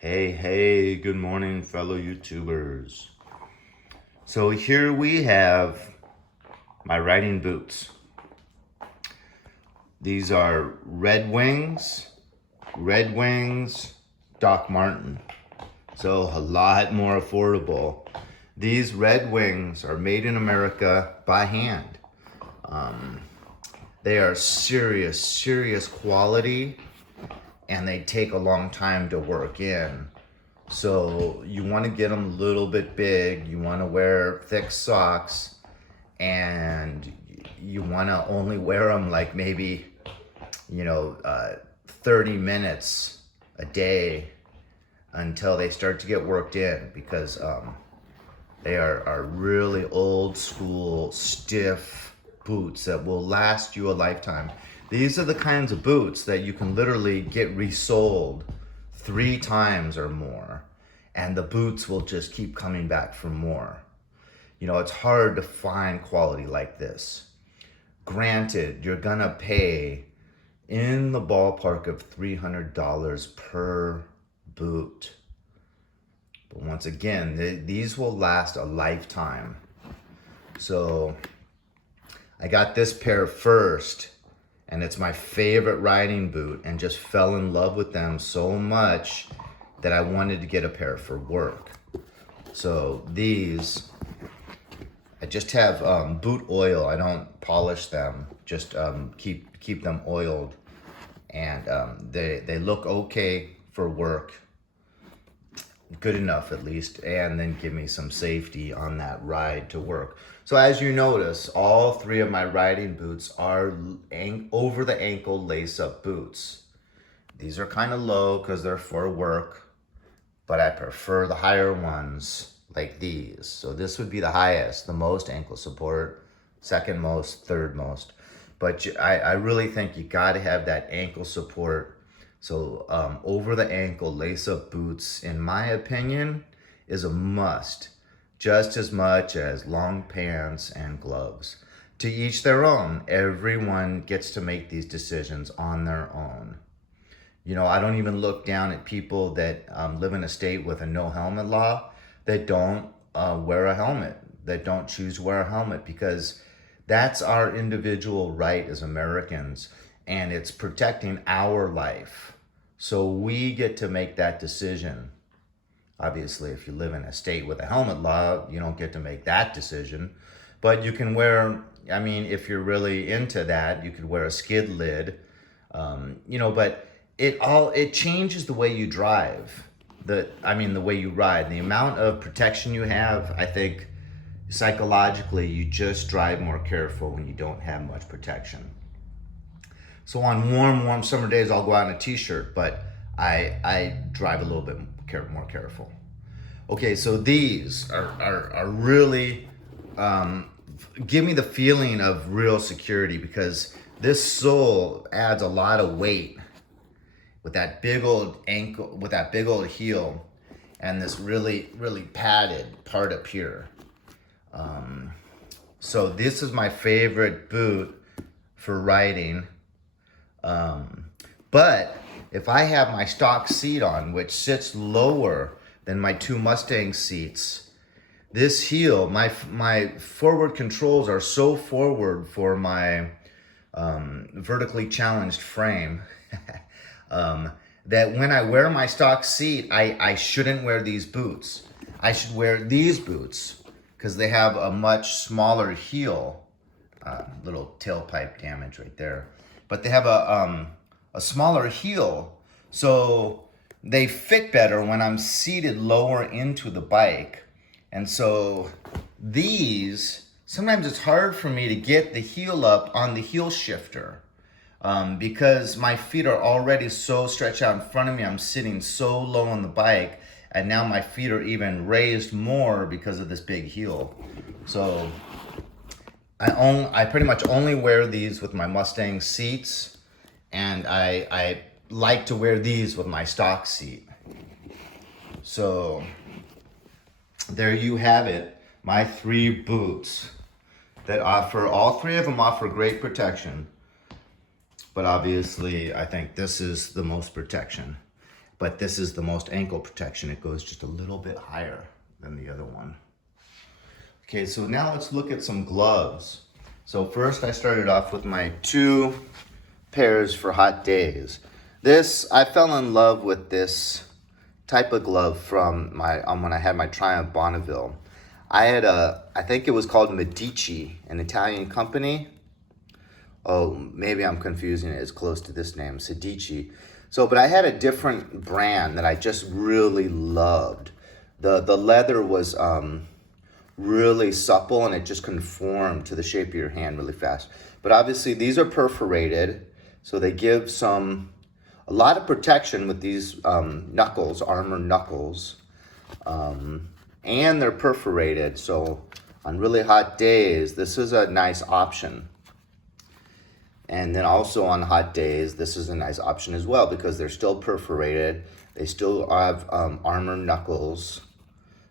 Hey, good morning, fellow YouTubers. So here we have my riding boots. These are Red Wings, Doc Martin. So a lot more affordable. These Red Wings are made in America by hand. They are serious quality, and they take a long time to work in. So you want to get them a little bit big. You want to wear thick socks, and you want to only wear them like maybe, 30 minutes a day until they start to get worked in, because they are really old school, stiff boots that will last you a lifetime. These are the kinds of boots that you can literally get resold 3 times or more, and the boots will just keep coming back for more. It's hard to find quality like this. Granted, you're gonna pay in the ballpark of $300 per boot. But once again, these will last a lifetime. So I got this pair first, and it's my favorite riding boot, and just fell in love with them so much that I wanted to get a pair for work. So these, I just have boot oil. I don't polish them, just keep them oiled, and they look okay for work, good enough at least, and then give me some safety on that ride to work. So as you notice, all 3 of my riding boots are over the ankle lace-up boots. These are kind of low because they're for work, but I prefer the higher ones like these. So this would be the highest, the most ankle support, second most, third most. But I really think you got to have that ankle support. So over the ankle lace-up boots, in my opinion, is a must, just as much as long pants and gloves. To each their own. Everyone gets to make these decisions on their own. I don't even look down at people that live in a state with a no helmet law, that don't wear a helmet, that don't choose to wear a helmet, because that's our individual right as Americans, and it's protecting our life. So we get to make that decision. Obviously, if you live in a state with a helmet law, you don't get to make that decision. But you can wear, if you're really into that, you could wear a skid lid, but it changes the way you drive, the way you ride, the amount of protection you have. I think psychologically you just drive more careful when you don't have much protection. So on warm summer days, I'll go out in a t-shirt, but I drive a little bit more careful. Okay, so these are really give me the feeling of real security, because this sole adds a lot of weight with that big old ankle, with that big old heel, and this really padded part up here. So this is my favorite boot for riding. But if I have my stock seat on, which sits lower than my 2 Mustang seats, this heel, my forward controls are so forward for my vertically challenged frame that when I wear my stock seat, I shouldn't wear these boots. I should wear these boots because they have a much smaller heel. Little tailpipe damage right there. But they have a smaller heel, so they fit better when I'm seated lower into the bike. And so these, sometimes it's hard for me to get the heel up on the heel shifter, because my feet are already so stretched out in front of me. I'm sitting so low on the bike, and now my feet are even raised more because of this big heel. So I pretty much only wear these with my Mustang seats, and I like to wear these with my stock seat. So there you have it, my 3 boots that offer, all 3 of them offer great protection, but obviously I think this is the most protection. but this is the most ankle protection. It goes just a little bit higher than the other one. Okay, so now let's look at some gloves. So first I started off with my 2 pairs for hot days. I fell in love with this type of glove from when I had my Triumph Bonneville. I think it was called Medici, an Italian company. Oh, maybe I'm confusing it. It's close to this name, Sedici. But I had a different brand that I just really loved. The leather was really supple, and it just conformed to the shape of your hand really fast. But obviously these are perforated, so they give a lot of protection with these knuckles, armor knuckles. And they're perforated, so on really hot days, this is a nice option. And then also on hot days, this is a nice option as well because they're still perforated. They still have armor knuckles,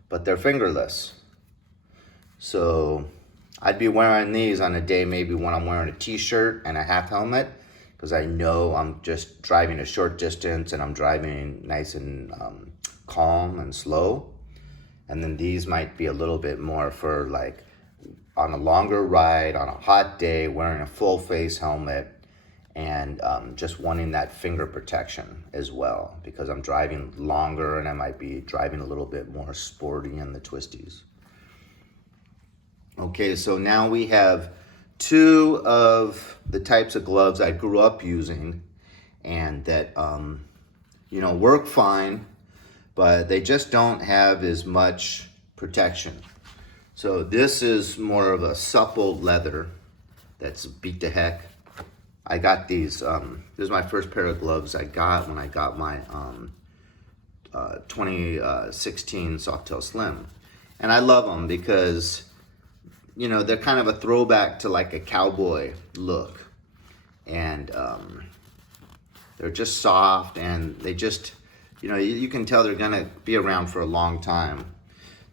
but they're fingerless. So I'd be wearing these on a day maybe when I'm wearing a t-shirt and a half helmet, because I know I'm just driving a short distance and I'm driving nice and calm and slow. And then these might be a little bit more for like on a longer ride, on a hot day, wearing a full face helmet, and just wanting that finger protection as well, because I'm driving longer and I might be driving a little bit more sporty in the twisties. Okay, so now we have 2 of the types of gloves I grew up using and that, work fine, but they just don't have as much protection. So this is more of a supple leather that's beat to heck. I got these, this is my first pair of gloves I got when I got my 2016 Softail Slim. And I love them because, they're kind of a throwback to like a cowboy look. And they're just soft, and they just, you can tell they're gonna be around for a long time.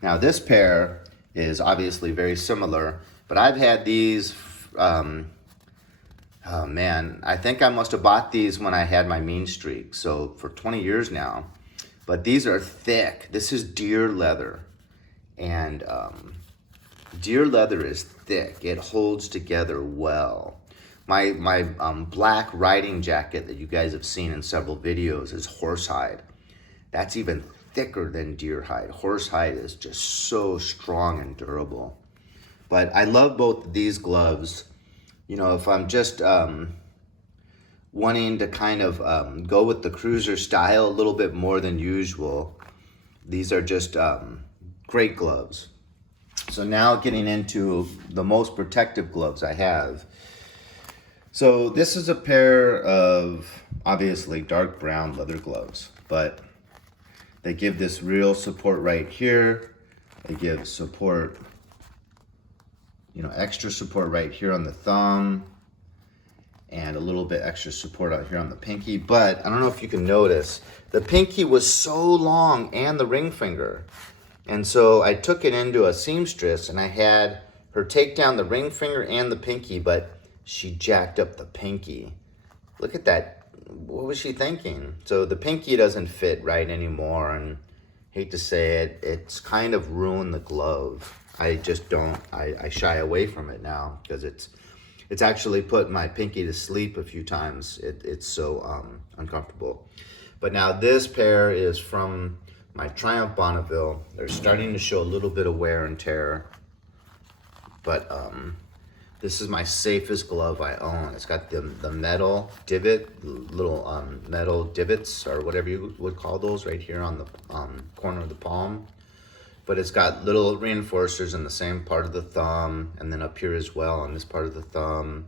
Now this pair is obviously very similar, but I've had these, oh man, I think I must have bought these when I had my mean streak, so for 20 years now. But these are thick. This is deer leather, and deer leather is thick. It holds together well. My black riding jacket that you guys have seen in several videos is horsehide. That's even thicker than deer hide. Horsehide is just so strong and durable. But I love both of these gloves. If I'm just wanting to kind of go with the cruiser style a little bit more than usual, these are just great gloves. So now getting into the most protective gloves I have. So this is a pair of obviously dark brown leather gloves, but they give this real support right here. They give support, extra support right here on the thumb, and a little bit extra support out here on the pinky. But I don't know if you can notice, the pinky was so long and the ring finger. And so I took it into a seamstress and I had her take down the ring finger and the pinky, but she jacked up the pinky. Look at that. What was she thinking? So the pinky doesn't fit right anymore, and hate to say it, it's kind of ruined the glove. I just don't, I shy away from it now because it's actually put my pinky to sleep a few times. It's so uncomfortable. But now this pair is from my Triumph Bonneville. They're starting to show a little bit of wear and tear, but this is my safest glove I own. It's got the metal divot, little metal divots, or whatever you would call those, right here on the corner of the palm. But it's got little reinforcers in the same part of the thumb, and then up here as well on this part of the thumb.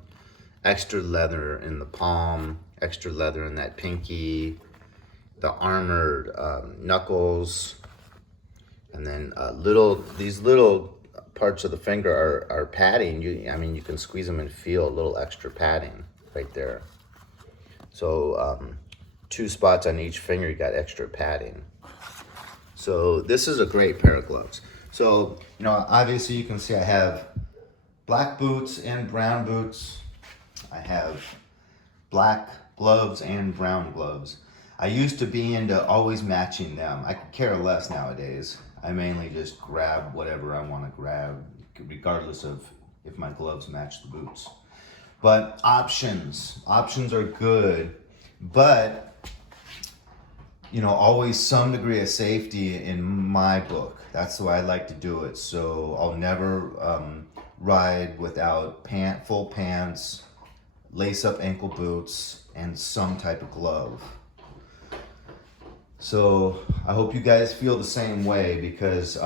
Extra leather in the palm, extra leather in that pinky, the armored knuckles, and then these little parts of the finger are padding. You can squeeze them and feel a little extra padding right there. So 2 spots on each finger, you got extra padding. So this is a great pair of gloves. So, obviously you can see I have black boots and brown boots. I have black gloves and brown gloves. I used to be into always matching them. I could care less nowadays. I mainly just grab whatever I want to grab, regardless of if my gloves match the boots. But options are good, but always some degree of safety in my book. That's the way I like to do it. So I'll never ride without full pants, lace-up ankle boots, and some type of glove. So I hope you guys feel the same way, because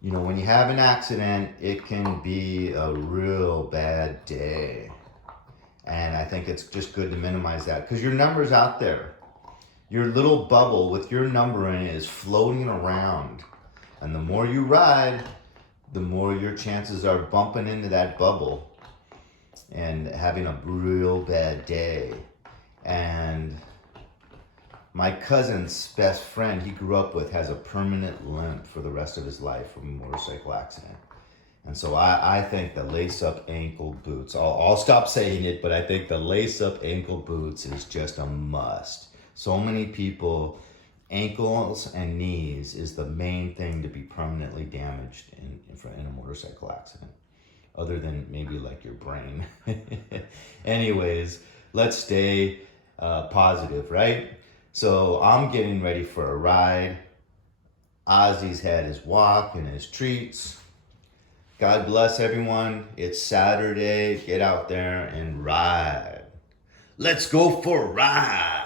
when you have an accident, it can be a real bad day. And I think it's just good to minimize that, because your number's out there. Your little bubble with your number in it is floating around. And the more you ride, the more your chances are bumping into that bubble and having a real bad day. And my cousin's best friend he grew up with has a permanent limp for the rest of his life from a motorcycle accident. And so I think the lace-up ankle boots, I'll stop saying it, but I think the lace-up ankle boots is just a must. So many people, ankles and knees is the main thing to be permanently damaged in a motorcycle accident, other than maybe like your brain. Anyways, let's stay positive, right? So I'm getting ready for a ride. Ozzy's had his walk and his treats. God bless everyone. It's Saturday. Get out there and ride. Let's go for a ride.